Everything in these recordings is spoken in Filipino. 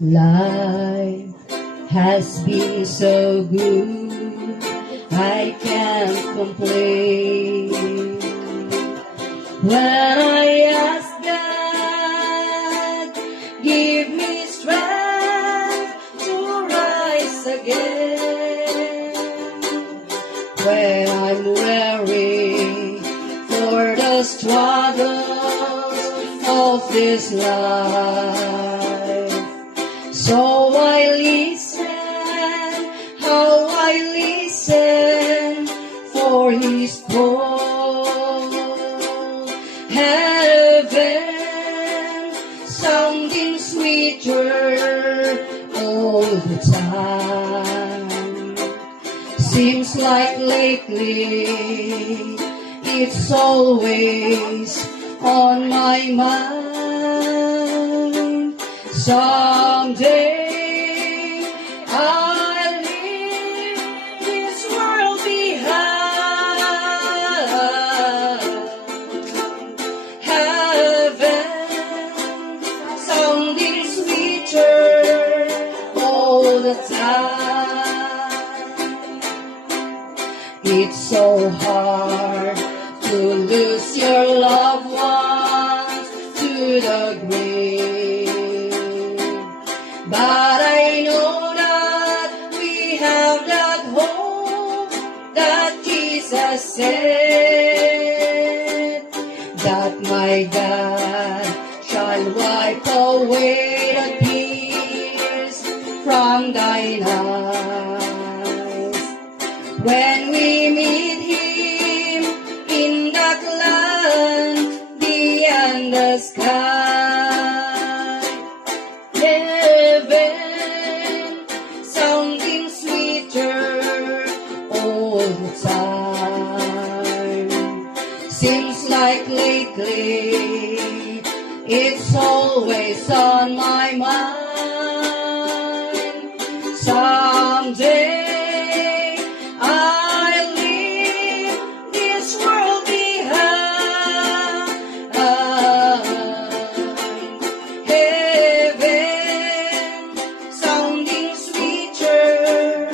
Life has been so good, I can't complain. When I ask God, give me strength to rise again. When I'm weary for the struggles of this life, so I listen, how I listen for His call. Heaven sounding sweeter all the time. Seems like lately it's always on my mind. Someday I'll leave this world behind. Heaven sounding sweeter all the time. It's so hard to lose your loved ones to the grave, but I know that we have that hope that Jesus said, that my God shall wipe away the tears from thine eyes. When we meet Him in that land beyond the sky, heaven sounding sweeter all the time. Seems like lately it's always on my mind. Someday I'll leave this world behind. Heaven sounding sweeter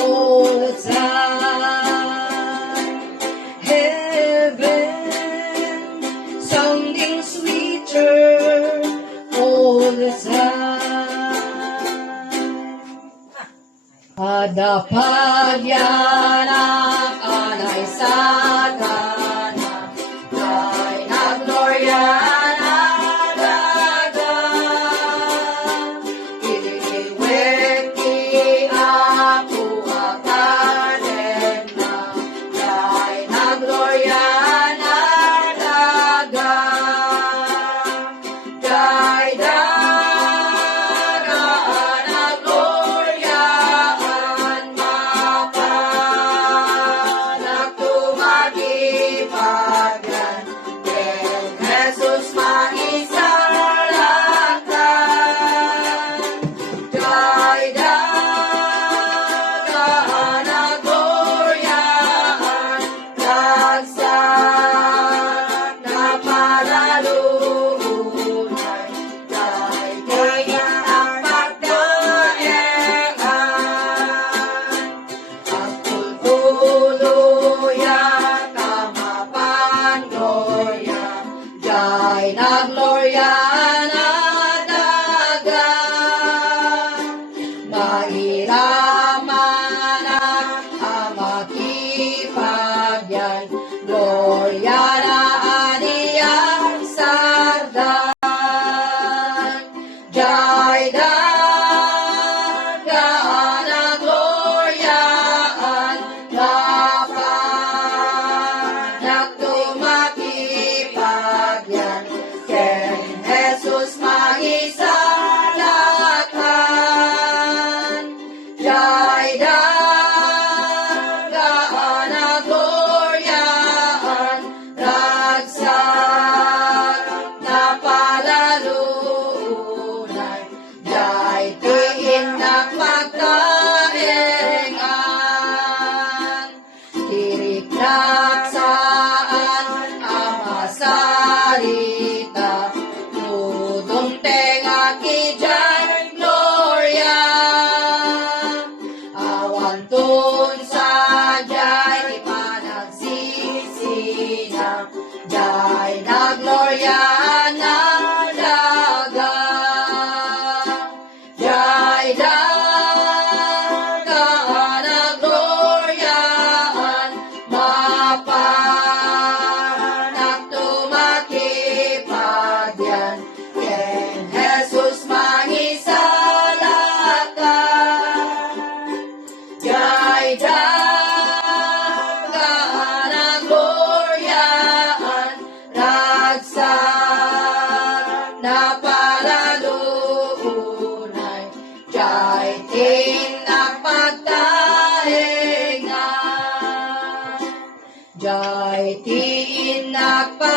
all the time. Heaven sounding sweeter all the time. Adapad yan ang anay sa kanan, kay naglorya na dagat. Iniwek ni ako akanen na, kay naglorya na dagat. Kay dagat nagloryaan mapan, nagtumagi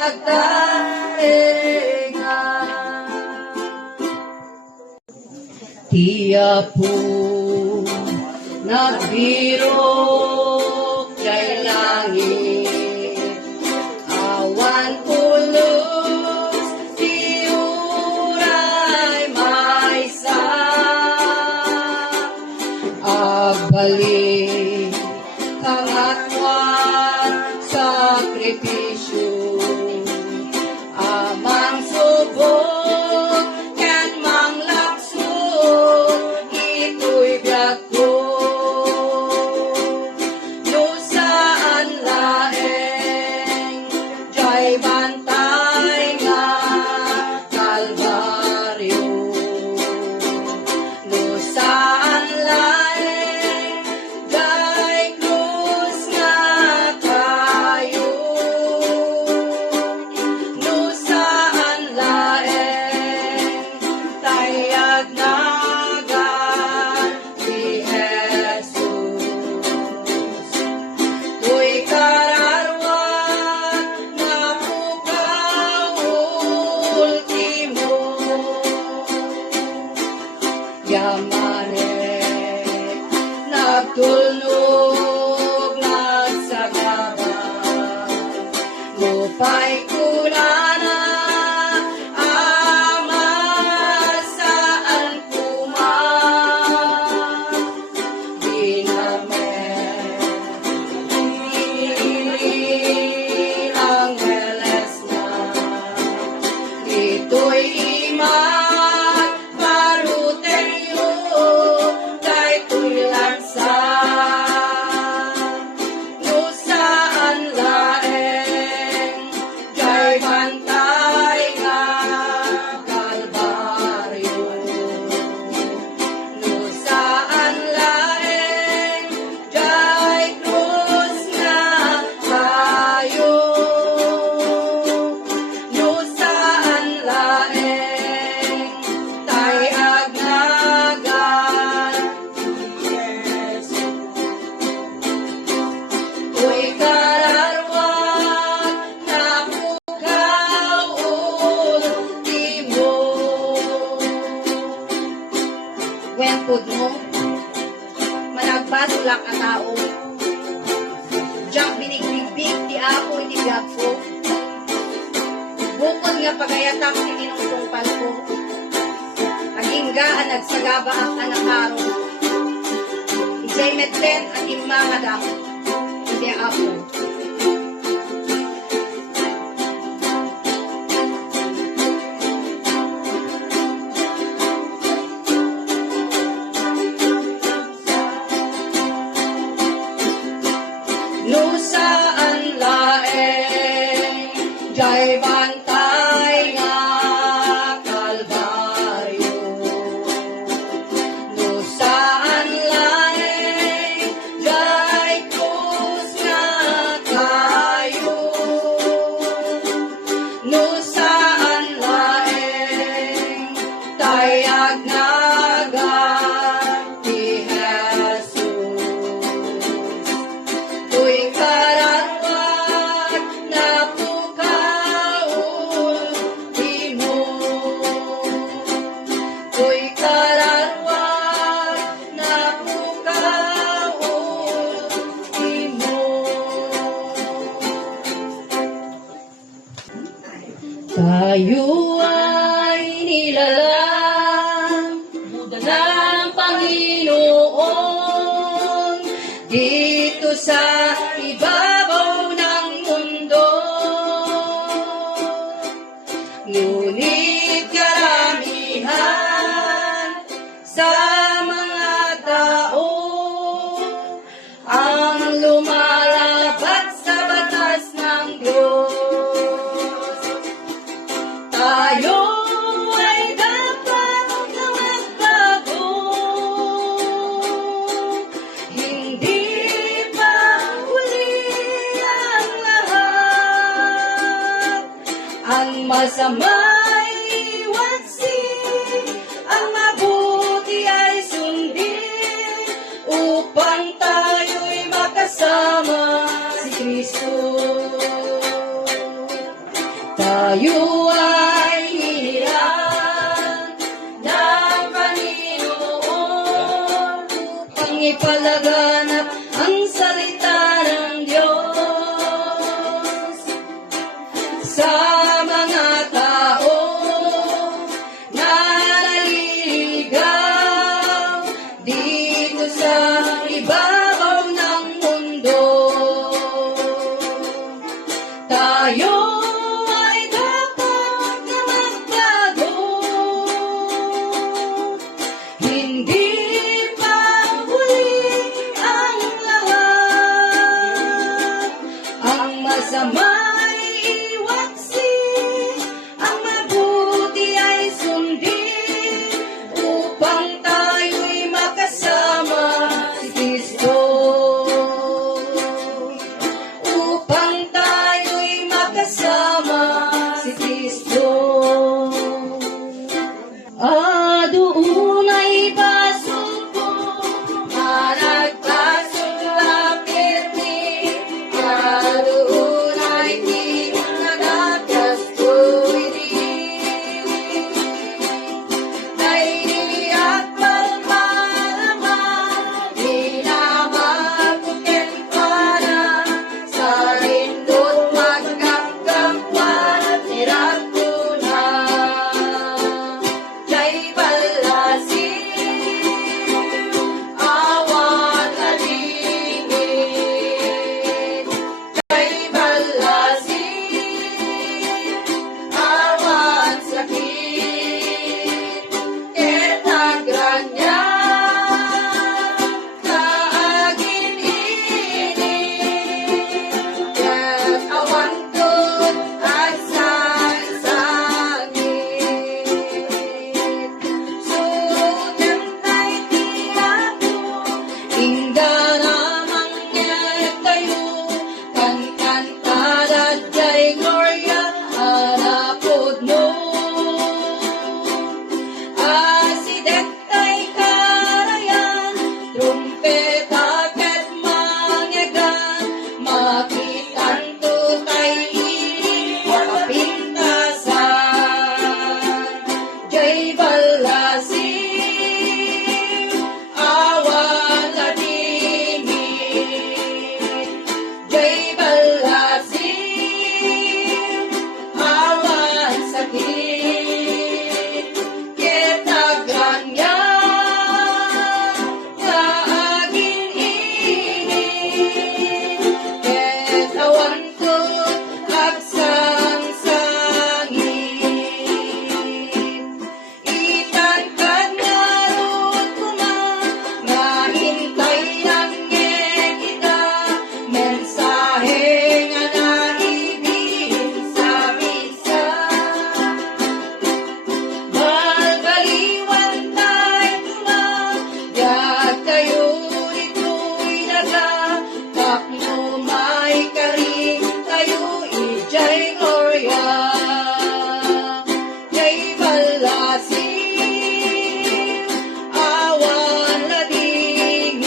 pagtainga. Tiya po nagbiro kay langit, awan pulos di uray maysa, agbalik kangatwan sakripisyo, amang subok ken manglakso, ito'y biyak ko. No saan laeng jay bantay nga Kalbaryo, no saan laeng jay krus nga tayo, no saan laeng tayag nagan si Jesus. Tuy kararwan na pukaw ultimo, yamane nagtulnog nagsagaba, lupay kunana ama saan kuman, dinamen ang meles na, ito'y iman parutenyo kay tulansa, no saan laeng jay bantay nga Kalbaryo, no saan laeng jay krus nga tayo, no saan laeng tayag nagan Jesus. Tuy kararwan na pukaw ultimo, wen pud mo managbadulak a tao, diyak binigbig ti ako iti biyag ko, bukod nga pagayatak ti tinungtungpal ko, aginggaan nagsagaba ang anakaro, ijay metlen at imangadak iti ako. No saan laeng jay bantay nga Kalbaryo, no saan laeng jay krus nga tayo, no saan laeng tayag nagan ti Jesus. Tuy kararwan na pukaw ultimo, tuy kararwan na pukaw ultimo. Tayo ay nilalang ng Panginoon dito sa ibabaw ng mundo, ngunit karamihan sa mga tao ang lumalabat sa batas ng Diyos. Tayo ay dapat na magbago, hindi pa huli ang lahat. Ang masama'y iwansin, ang mabuti ay sundin, upang tayo'y makasama si Kristo. palaganap ang salita ng Diyos sa mga tao na naliligaw dito sa ibabaw ng mundo. Tayo ay dapat na magbago, hindi pa huli ang lahat. Ang masama ay iwaksi, ang mabuti ay sundin, upang tayo'y makasama si Kristo. Upang tayo'y makasama si Kristo. Doon ay pasuko, nagpasok lapirmi, doon ay di nagagas tuwiri. Ay at palmalama, dinamagukin para sa lindot magkakangkwan, hirap ko na. Jay balasi, awan alingin. Jay balasi, awan sakit. Ketagrannya, kaagin ini. Ket awan ko at sangsangit. Sudan tay tiyapo, hingga namang tayo, kan-kantada jay gloria, hanapod no. Asidet tay karayan, trumpeta ket mangyagan, makitan to tay kapintasan. Jay balasi, awan ladingin. Jay balasi, awan sakit. Ketagranyan, kaagin ini. Ket awan ko agsangsangit. Itan kad ngarut kuma, ngahintay lang kita, mensahe nga naibigin sa misa. Magaliwan tayo kuma, diag kayo dito'y daga, tapno may karing tayo ijay gloria. Jay balasi, awan ladingin.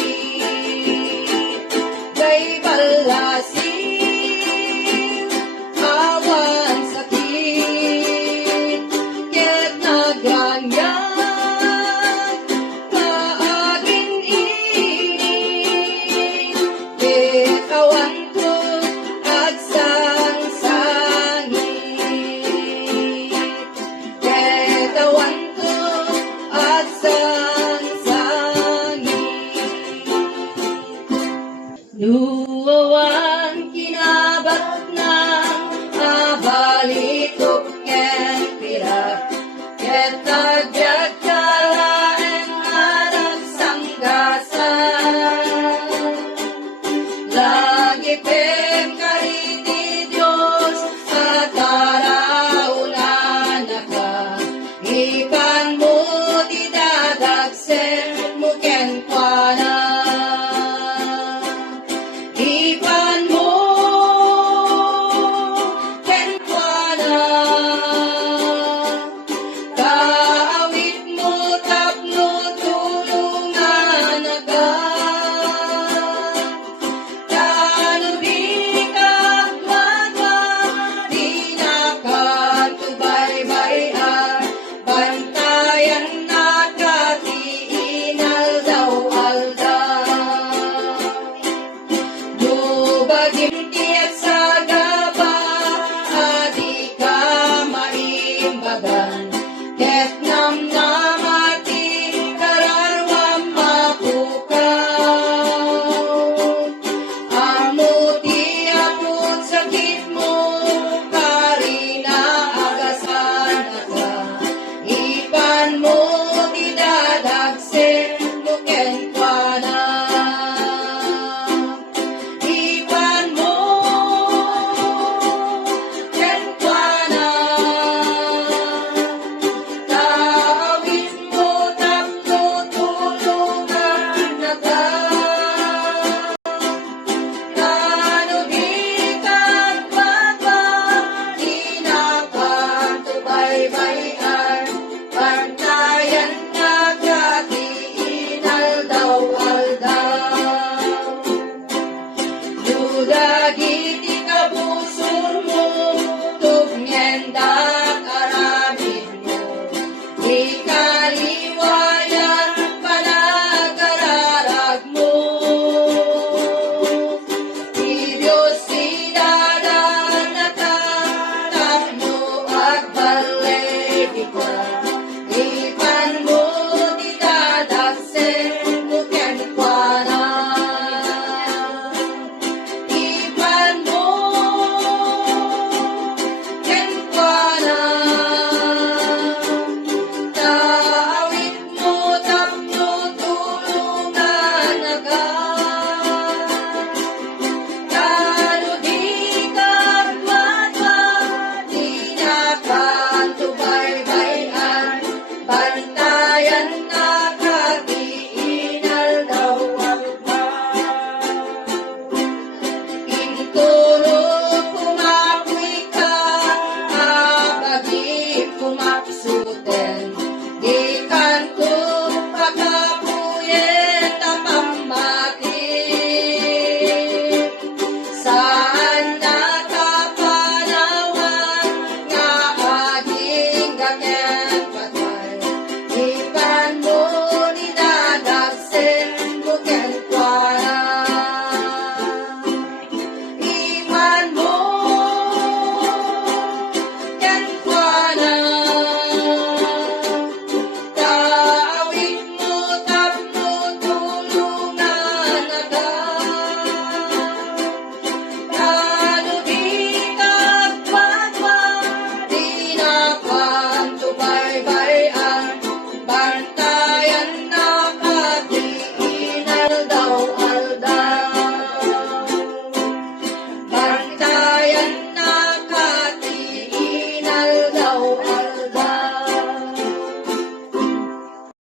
Jay balasi, awan sakit. Ket nagranyan, kaagin ini. Ket awan ko agsangsangit. Ket awan ko agsangsangit. Nuawan kinabat ng abalitok ken pirak, ket agad kalaeng anak sanggasan. Lagi pem kariti Diyos at araunan ka, ipan mo di dadagsen mo ken kwa.